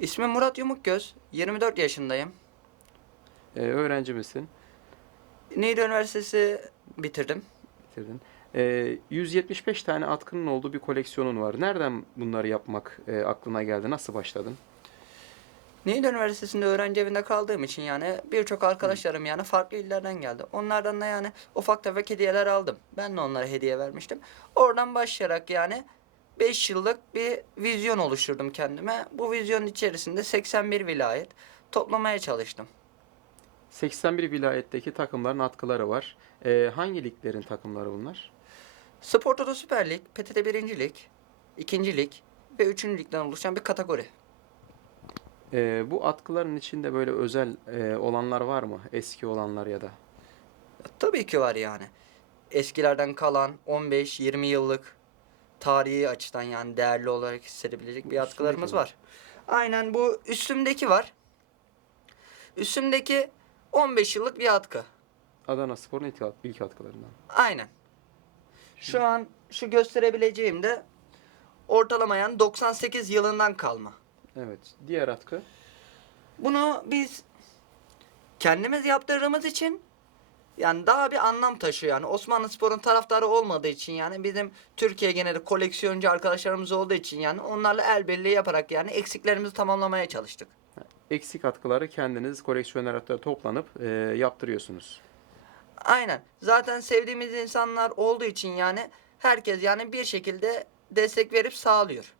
İsmim Murat Yumukgöz. 24 yaşındayım. Ee, öğrenci misin? Niğde Üniversitesi bitirdim. Bitirdin. Ee, 175 tane atkının olduğu bir koleksiyonun var. Nereden bunları yapmak e, aklına geldi? Nasıl başladın? Niğde Üniversitesi'nde öğrenci evinde kaldığım için yani birçok arkadaşlarım yani farklı illerden geldi. Onlardan da yani ufak tefek hediyeler aldım. Ben de onlara hediye vermiştim. Oradan başlayarak yani 5 yıllık bir vizyon oluşturdum kendime. Bu vizyonun içerisinde 81 vilayet toplamaya çalıştım. 81 vilayetteki takımların atkıları var. Ee, hangi liglerin takımları bunlar? Spor Toto Süper Lig, PTT 1. Lig, 2. Lig ve 3. Ligden oluşan bir kategori. Ee, bu atkıların içinde böyle özel e, olanlar var mı? Eski olanlar ya da. Tabii ki var yani. Eskilerden kalan 15-20 yıllık tarihi açıdan yani değerli olarak hissedebilecek bir atkılarımız Üstündeki var. Aynen bu üstümdeki var. Üstümdeki 15 yıllık bir atkı. Adana Spor'un ilk, ilk. Aynen. Şu an şu gösterebileceğim de ortalama yani 98 yılından kalma. Evet. Diğer atkı? Bunu biz kendimiz yaptırdığımız için yani daha bir anlam taşıyor yani. Osmanlı Spor'un taraftarı olmadığı için yani bizim Türkiye geneli koleksiyoncu arkadaşlarımız olduğu için yani onlarla el birliği yaparak yani eksiklerimizi tamamlamaya çalıştık. Eksik atkıları kendiniz koleksiyoner olarak toplanıp e, yaptırıyorsunuz. Aynen. Zaten sevdiğimiz insanlar olduğu için yani herkes yani bir şekilde destek verip sağlıyor.